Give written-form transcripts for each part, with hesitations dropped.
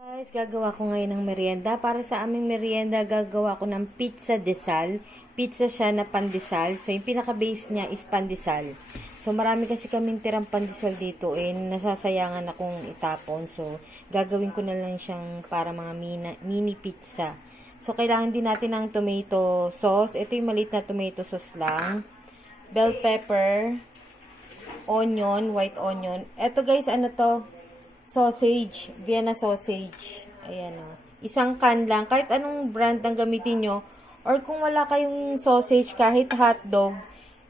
Guys, gagawa ko ngayon ng merienda. Para sa aming merienda, gagawa ko ng pizza desal. Pizza siya na pandesal. So, yung pinaka-base niya is pandesal. So, marami kasi kaming tirang pandesal dito. Nasasayangan akong itapon. So, gagawin ko na lang siyang para mga mini pizza. So, kailangan din natin ng tomato sauce. Ito yung maliit na tomato sauce lang. Bell pepper. Onion, white onion. Ito guys, ano to? Sausage, Vienna sausage. Ayan o. Isang can lang. Kahit anong brand ang gamitin nyo. Or kung wala kayong sausage, kahit hotdog,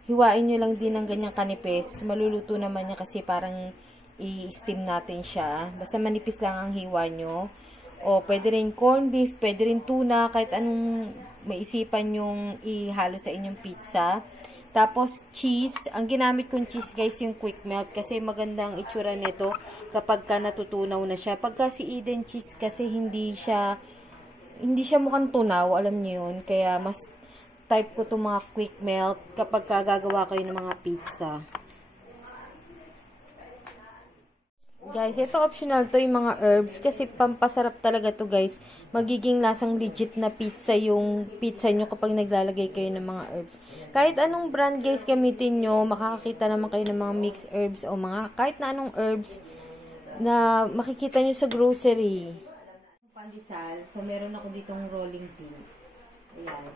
hiwain nyo lang din ng ganyang kanipis. Maluluto naman niya kasi parang i-steam natin siya. Basta manipis lang ang hiwa nyo. O pwede rin corned beef, pwede rin tuna, kahit anong maisipan yung ihalo sa inyong pizza. Tapos, cheese. Ang ginamit kong cheese, guys, yung quick melt. Kasi magandang itsura nito kapag ka natutunaw na siya. Pagka si Eden cheese, kasi hindi siya mukhang tunaw. Alam niyo yun. Kaya, mas type ko itong mga quick melt kapag ka gagawa kayo ng mga pizza. Guys, ito optional to yung mga herbs kasi pampasarap talaga to guys. Magiging lasang legit na pizza yung pizza nyo kapag naglalagay kayo ng mga herbs. Kahit anong brand guys gamitin nyo, makakakita naman kayo ng mga mixed herbs o mga kahit na anong herbs na makikita nyo sa grocery. Pandesal, so meron ako ditong rolling pin. Ayan.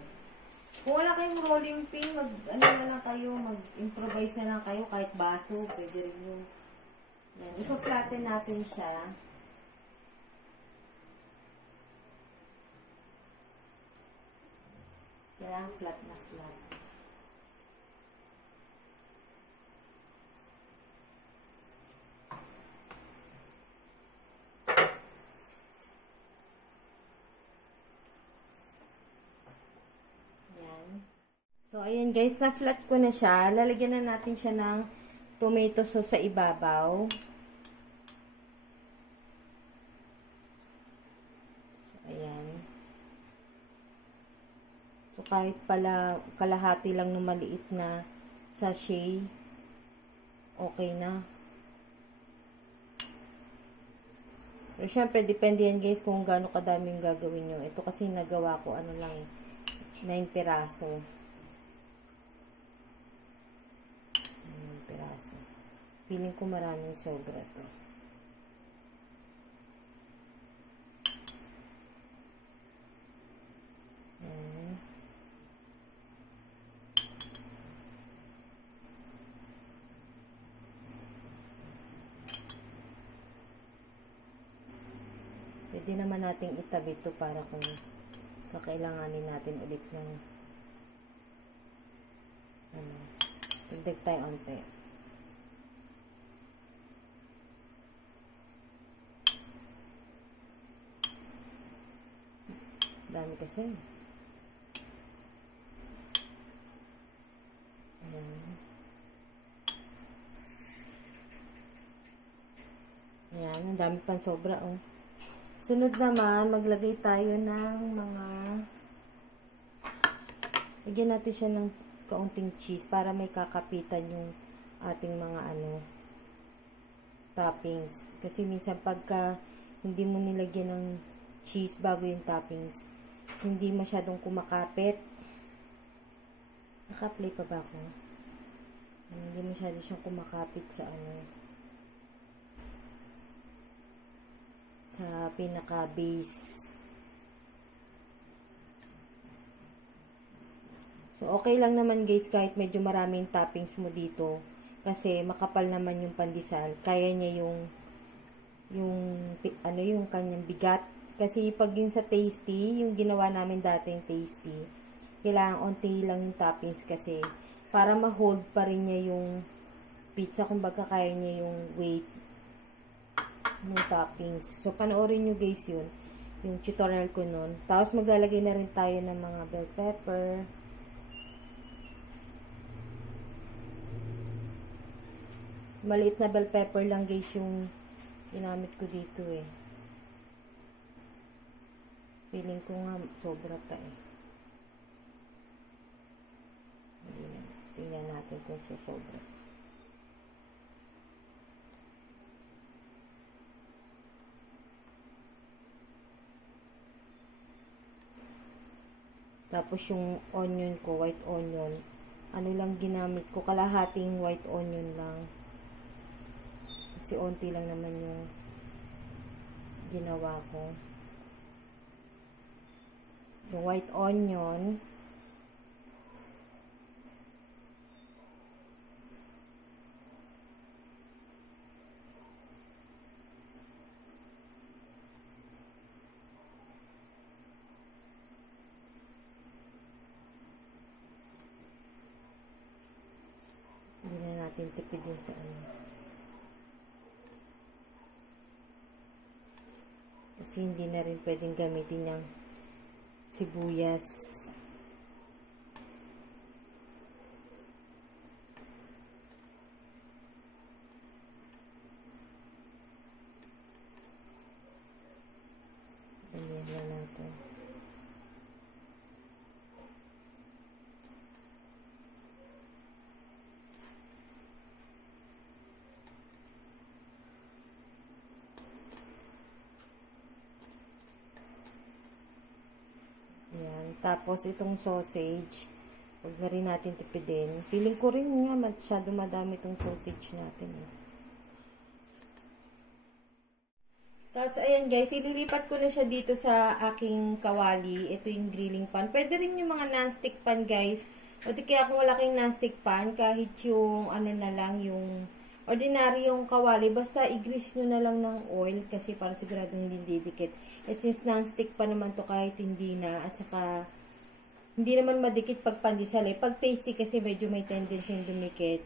Kung wala kayong rolling pin, mag-improvise na lang kayo kahit baso, pwede rin yung yan. Ipa-flatten natin siya. Kailangan flat na flat. Yan. So, ayan guys, na-flat ko na siya. Lalagyan na natin siya ng tomato sauce sa ibabaw. Ayan. So, kahit pala kalahati lang ng maliit na sachet, okay na. Pero syempre, depende yan guys kung gaano kadami yung gagawin nyo. Ito kasi nagawa ko, 9 piraso. Feeling ko maraming sobra to. Pwede naman nating itabi ito para kung kakailanganin natin ulit ng dagdag tayo onte. Dami kasi. Ayan. Ayan, ang dami pang sobra, oh. Sunod naman, maglagay tayo ng mga lagyan natin siya ng kaunting cheese para may kakapitan yung ating mga toppings. Kasi minsan pagka hindi mo nilagyan ng cheese bago yung toppings, hindi masyadong kumakapit. Naka-play pa ba ako? Hindi masyado siyang kumakapit sa sa pinaka-base. So, okay lang naman guys kahit medyo maraming toppings mo dito. Kasi makapal naman yung pandesal. Kaya niya yung kanyang bigat. Kasi pag yung sa tasty, yung ginawa namin dating tasty, kailangan onti lang yung toppings kasi para ma-hold pa rin niya yung pizza kung baga kaya niya yung weight ng toppings. So, panoorin nyo guys yun. Yung tutorial ko nun. Tapos, maglalagay na rin tayo ng mga bell pepper. Maliit na bell pepper lang guys yung ginamit ko dito eh. Feeling ko nga sobra pa eh. Tingnan natin kung sobra. Tapos yung onion ko, white onion. Ano lang ginamit ko, kalahating white onion lang. Kasi onti lang naman yung ginawa ko. Yung white onion. Hindi na natin tipidin sa ano. Kasi hindi na rin pwedeng gamitin yung sibuyas. Dalihan na natin. Yan. Tapos, itong sausage, huwag na rin natin tipidin. Feeling ko rin nga, masyado madami itong sausage natin. Tapos, ayan guys, ililipat ko na siya dito sa aking kawali. Ito yung grilling pan. Pwede rin yung mga non-stick pan guys. O di kaya kung wala kayong non-stick pan, kahit yung ano na lang, yung ordinaryong kawali, basta i-grease nyo na lang ng oil kasi para siguradong hindi didikit. Eh, since non-stick pa naman to kahit hindi na, at saka hindi naman madikit pag pandesal eh. Pag tasty kasi medyo may tendency yung dumikit.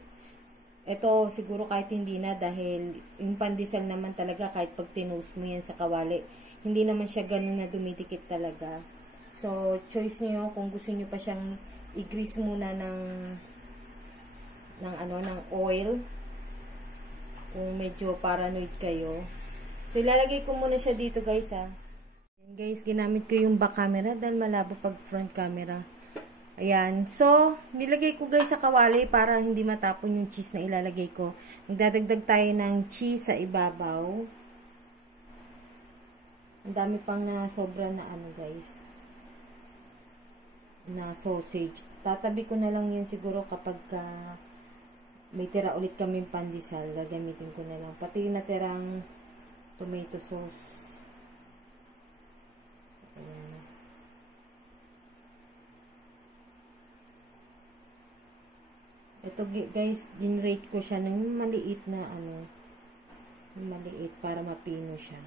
Ito siguro kahit hindi na dahil yung pandesal naman talaga kahit pag tinost mo yan sa kawali, hindi naman siya ganun na dumidikit talaga. So, choice niyo kung gusto niyo pa siyang i-grease muna ng oil. Kung medyo paranoid kayo. So, ilalagay ko muna siya dito guys ha. Ayan, guys, ginamit ko yung back camera dahil malabo pag front camera. Ayan. So, nilagay ko guys sa kawali para hindi matapon yung cheese na ilalagay ko. Magdadagdag tayo ng cheese sa ibabaw. Ang dami pang na sobra na ano guys. Na sausage. Tatabi ko na lang yun siguro kapag may tira ulit kaming pandesal. Gagamitin ko na lang. Pati yung natirang tomato sauce. Ayan. Ito guys, ginrate ko siya ng maliit na ano. Maliit para mapino siya.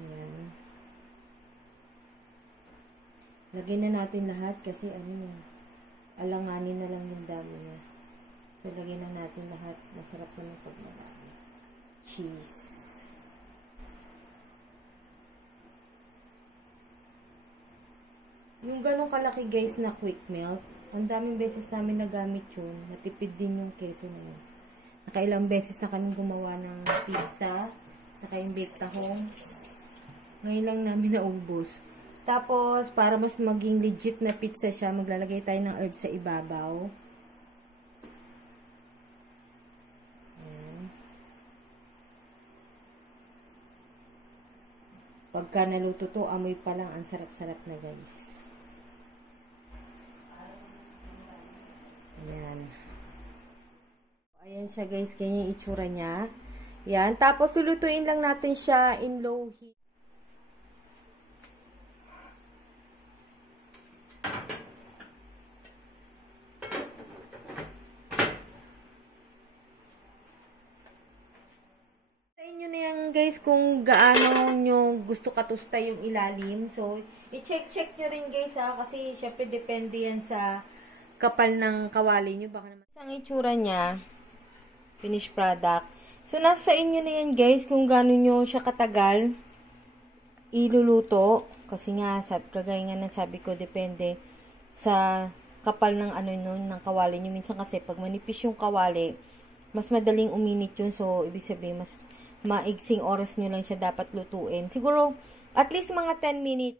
Ayan. Lagyan na natin lahat kasi ano alanganin na lang yung dami niya. So, lagyan na natin lahat. Masarap na pag marami. Cheese. Yung ganong kalaki guys na quick melt, ang daming beses namin nagamit yun. Matipid din yung keso na yun. Nakailang beses na kami gumawa ng pizza, saka yung baked tahong. Ngayon lang namin naubos. Tapos, para mas maging legit na pizza siya, maglalagay tayo ng herbs sa ibabaw. Ayan. Pagka naluto to, amoy pa lang, ang sarap-sarap na guys. Ayan. Ayan siya guys, ganyan yung itsura niya. Ayan. Tapos, lulutuin lang natin siya in low heat. Guys, kung gaano nyo gusto katusta yung ilalim. So, i-check nyo rin guys ha, kasi syempre depende yan sa kapal ng kawali nyo. Baka naman. Ang itsura niya, finished product. So, nasa inyo na yan guys, kung gaano nyo siya katagal iluluto. Kasi nga, kagaya nga ng sabi ko, depende sa kapal ng ano nun, ng kawali nyo. Minsan kasi, pag manipis yung kawali, mas madaling uminit yun. So, ibig sabihin, mas maigsing oras nyo lang siya dapat lutuin. Siguro, at least mga 10 minutes.